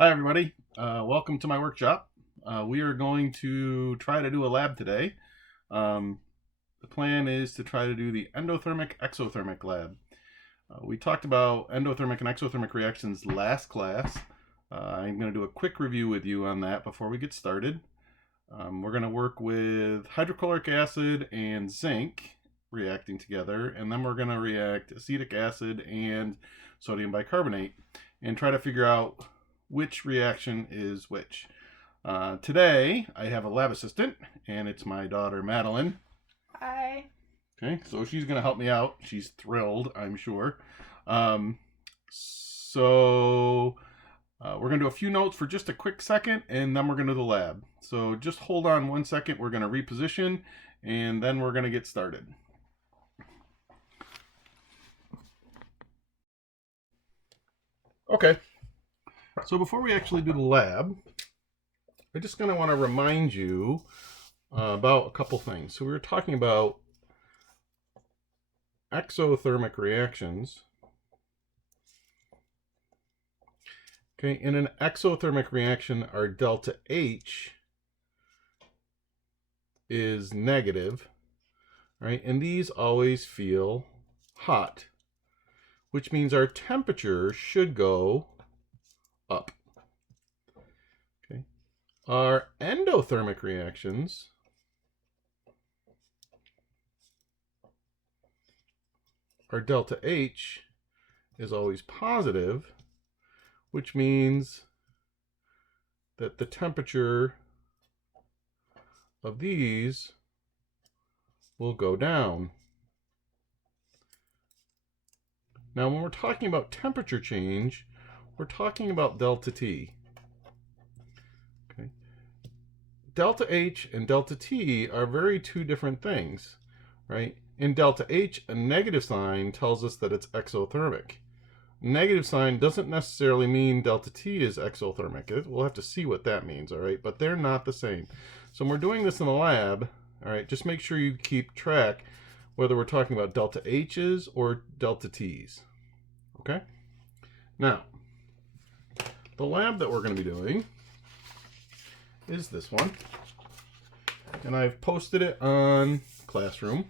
Hi everybody, welcome to my workshop. We are going to try to do a lab today. The plan is to try to do the endothermic exothermic lab. We talked about endothermic and exothermic reactions last class. I'm going to do a quick review with you on that before we get started. We're going to work with hydrochloric acid and zinc reacting together, and then we're going to react acetic acid and sodium bicarbonate and try to figure out which reaction is which. Today, I have a lab assistant, and it's my daughter, Madeline. Hi. Okay, so she's going to help me out. She's thrilled, I'm sure. We're going to do a few notes for just a quick second, and then we're going to do the lab. So just hold on 1 second. We're going to reposition, and then we're going to get started. Okay. So before we actually do the lab, I'm just going to want to remind you about a couple things. So we were talking about exothermic reactions. Okay, in an exothermic reaction, our delta H is negative, right? And these always feel hot, which means our temperature should go up. Okay. Our endothermic reactions our delta H is always positive, which means that the temperature of these will go down. Now, when we're talking about temperature change, we're talking about delta T. Okay. Delta H and delta T are very two different things, right? In delta H, a negative sign tells us that it's exothermic. Negative sign doesn't necessarily mean delta T is exothermic. We'll have to see what that means, all right? But they're not the same. So when we're doing this in the lab, all right, just make sure you keep track whether we're talking about delta H's or delta T's, okay? Now, the lab that we're going to be doing is this one. And I've posted it on Classroom.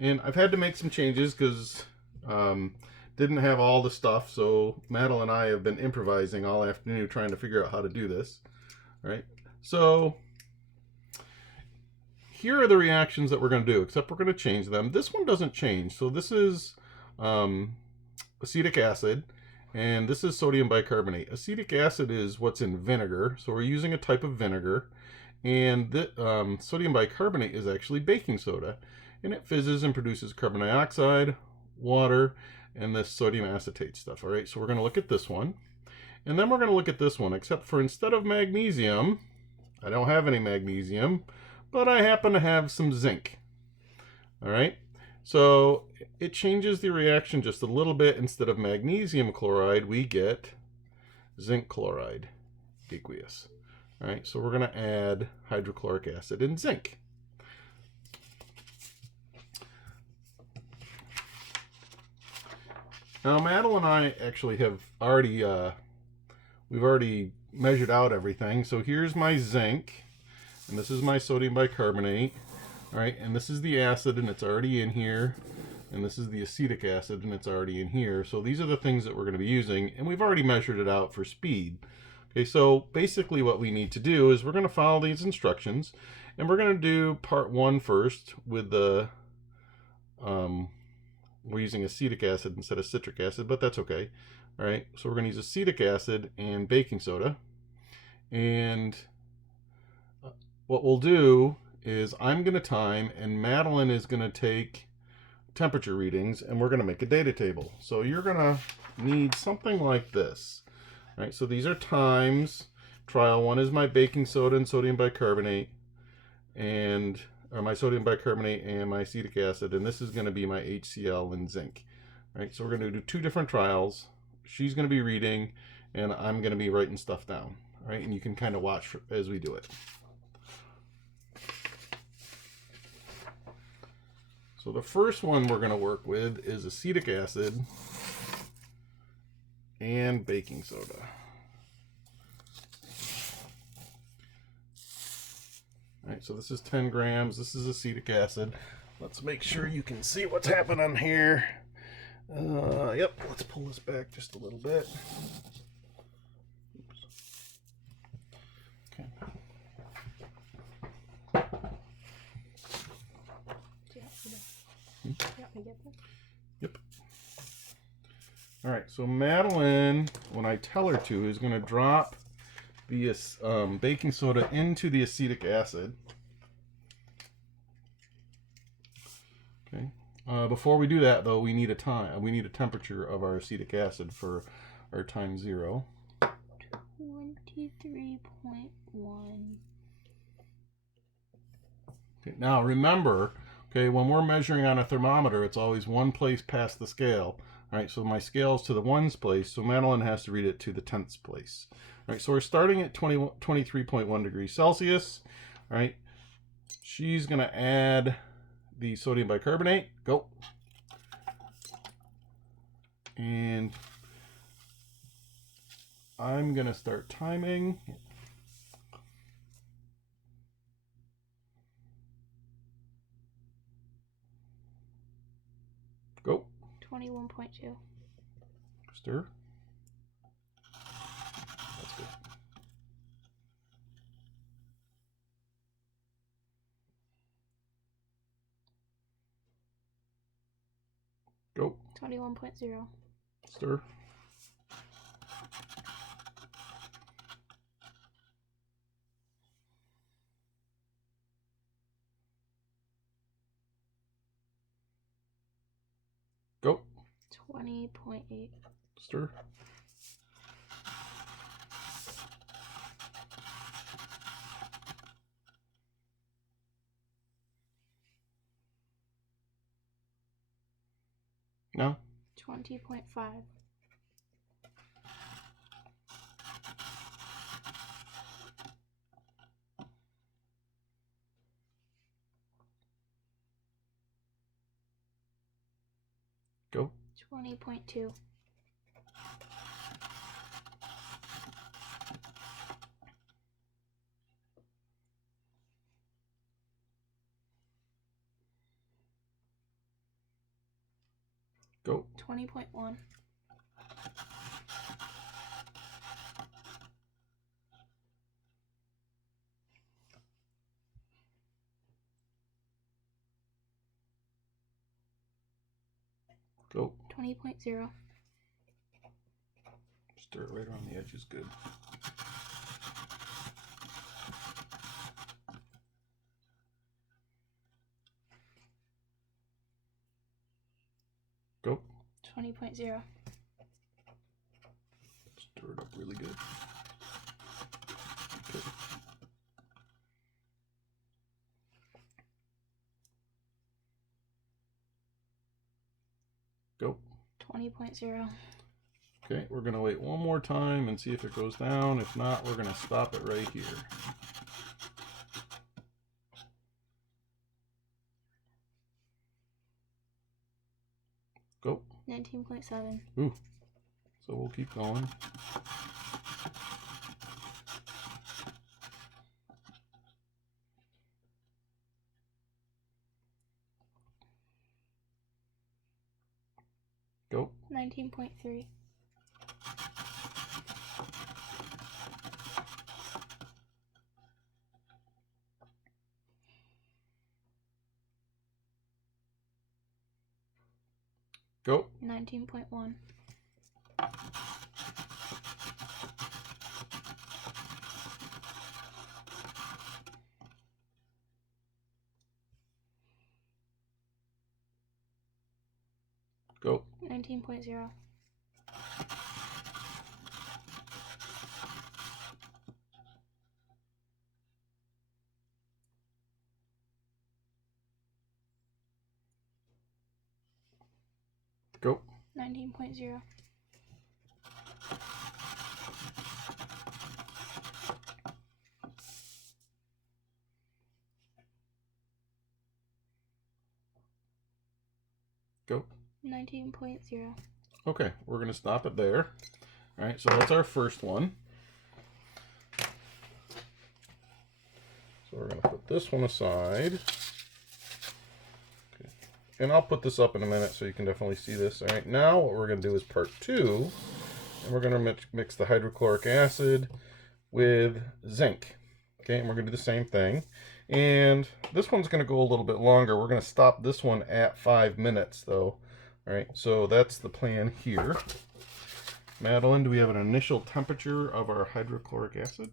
And I've had to make some changes because didn't have all the stuff, so Madeline and I have been improvising all afternoon trying to figure out how to do this. All right, so here are the reactions that we're going to do, except we're going to change them. This one doesn't change, so this is acetic acid, and this is sodium bicarbonate. Acetic acid is what's in vinegar, so we're using a type of vinegar, and sodium bicarbonate is actually baking soda, and it fizzes and produces carbon dioxide, water, and this sodium acetate stuff. All right, so we're going to look at this one, and then we're going to look at this one, except for instead of magnesium, I don't have any magnesium, but I happen to have some zinc. All right, so it changes the reaction just a little bit. Instead of magnesium chloride, we get zinc chloride, aqueous. All right, so we're going to add hydrochloric acid and zinc. Now, Madeline and I actually have already, we've already measured out everything. So here's my zinc, and this is my sodium bicarbonate. All right, and this is the acid, and it's already in here. And this is the acetic acid, and it's already in here. So these are the things that we're going to be using, and we've already measured it out for speed. Okay, so basically what we need to do is we're going to follow these instructions, and we're going to do part 1 first with the, we're using acetic acid instead of citric acid, but that's okay. All right, so we're going to use acetic acid and baking soda. And what we'll do is I'm going to time, and Madeline is going to take temperature readings, and we're going to make a data table. So you're going to need something like this. All right, so these are times. Trial 1 is my baking soda and sodium bicarbonate, and my sodium bicarbonate and my acetic acid, and this is going to be my HCl and zinc. All right, so we're going to do 2 different trials. She's going to be reading, and I'm going to be writing stuff down. All right, and you can kind of watch as we do it. So the first one we're going to work with is acetic acid and baking soda. All right, so this is 10 grams. This is acetic acid. Let's make sure you can see what's happening here. Yep, let's pull this back just a little bit. Oops. Okay. Yep. All right, so Madeline, when I tell her to, is going to drop the baking soda into the acetic acid. Okay. Before we do that, though, we need a temperature of our acetic acid for our time 0. 23.1. Okay, now remember, okay, when we're measuring on a thermometer, it's always one place past the scale. All right, so my scale is to the 1's place, so Madeline has to read it to the 10th place. All right, so we're starting at 23.1 degrees Celsius. All right, she's going to add the sodium bicarbonate. Go. And I'm going to start timing. Go. 21.2. Stir. That's good. Go. 21.0. Stir. Go. 20.8. Stir. Now. 20.5. Go. 20.2. Go. 20.1. Go. 20.0. Stir it right around the edges. Good. Go. 20.0. Stir it up really good. Okay. Go. 20.0. Okay, we're going to wait one more time and see if it goes down. If not, we're going to stop it right here. Go. 19.7. Ooh. So we'll keep going. Go. 19.3. Go. 19.1. Go. 19.0. Go. 19.0. Go. 19.0. Okay, we're going to stop it there. All right, so that's our first one. So we're going to put this one aside. Okay. And I'll put this up in a minute so you can definitely see this. All right, now what we're going to do is part 2. And we're going to mix the hydrochloric acid with zinc. Okay, and we're going to do the same thing. And this one's going to go a little bit longer. We're going to stop this one at 5 minutes, though. All right, so that's the plan here. Madeline, do we have an initial temperature of our hydrochloric acid?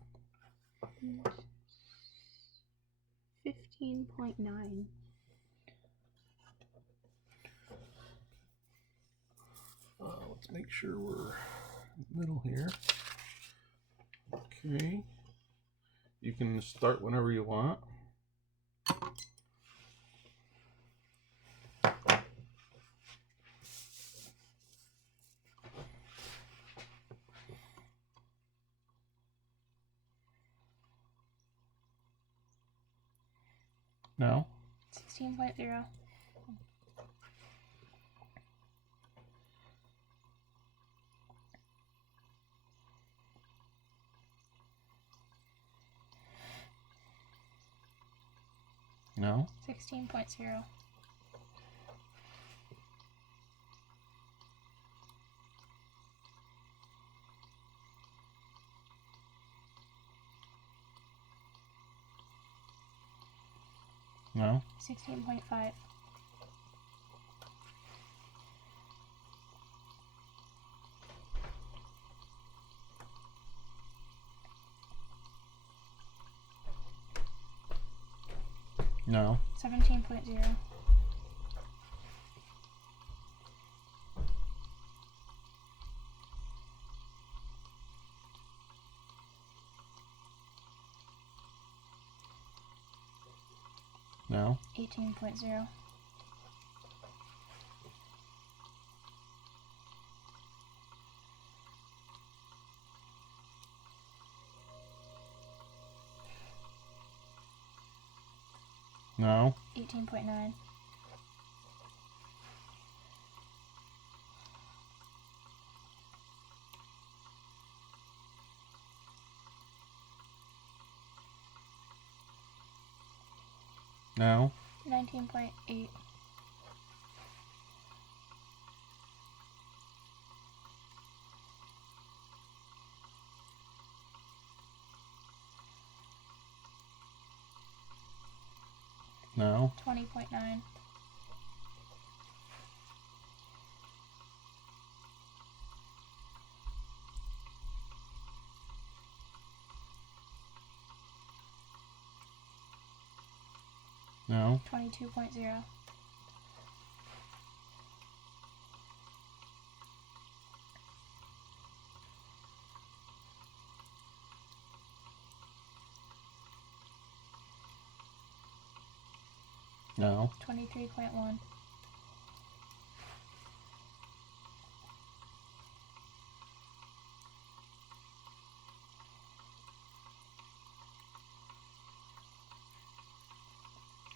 15.9. Let's make sure we're in the middle here. Okay. You can start whenever you want. Now? 16.0. No? 16.0. No? 16.5. No? 17.0. No? 18.0. No? 18.9. No? 19.8. No? 20.9. No? 22.0. No? 23.1.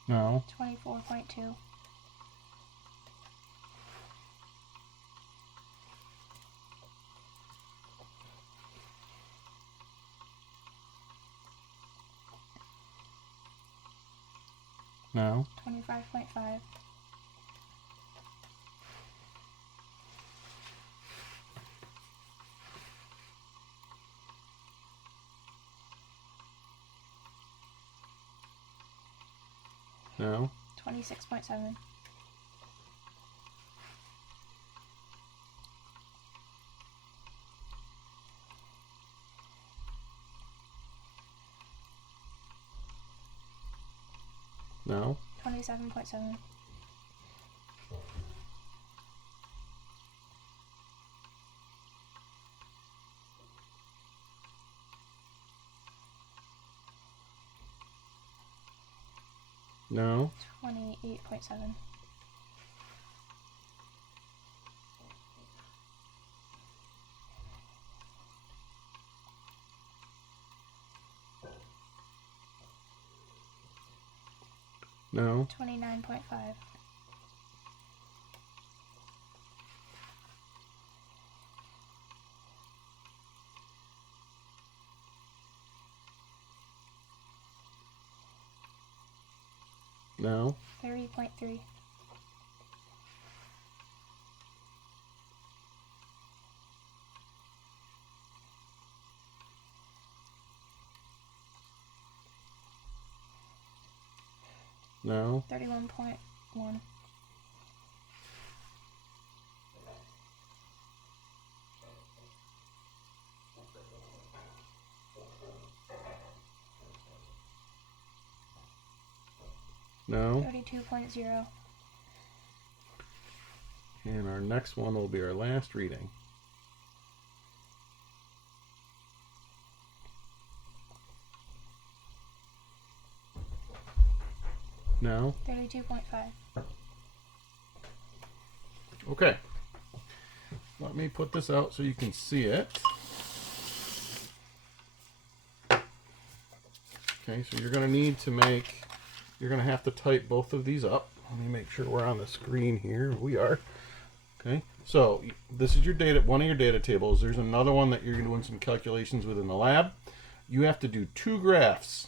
No? 24.2. No? 25.5. No? 26.7. No? 27.7. No? 28.7. No? 29.5. Now, 30.3. now, 31.1. now. 32.0. And our next one will be our last reading. Now, 32.5. okay. Let me put this out so you can see it. Okay, so you're going to need to you're going to have to type both of these up. Let me make sure we're on the screen here. We are. Okay, so this is your data, one of your data tables. There's another one that you're doing some calculations with in the lab. You have to do two graphs,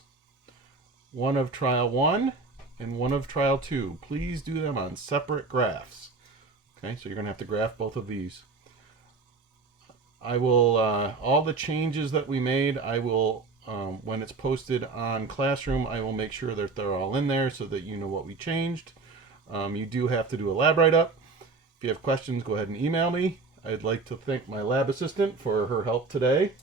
one of trial 1 and one of trial 2. Please do them on separate graphs. Okay, so you're going to have to graph both of these. I will, all the changes that we made, I will, when it's posted on Classroom, I will make sure that they're all in there so that you know what we changed. You do have to do a lab write-up. If you have questions, go ahead and email me. I'd like to thank my lab assistant for her help today.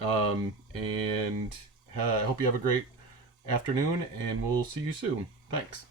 And I hope you have a great afternoon, and we'll see you soon. Thanks.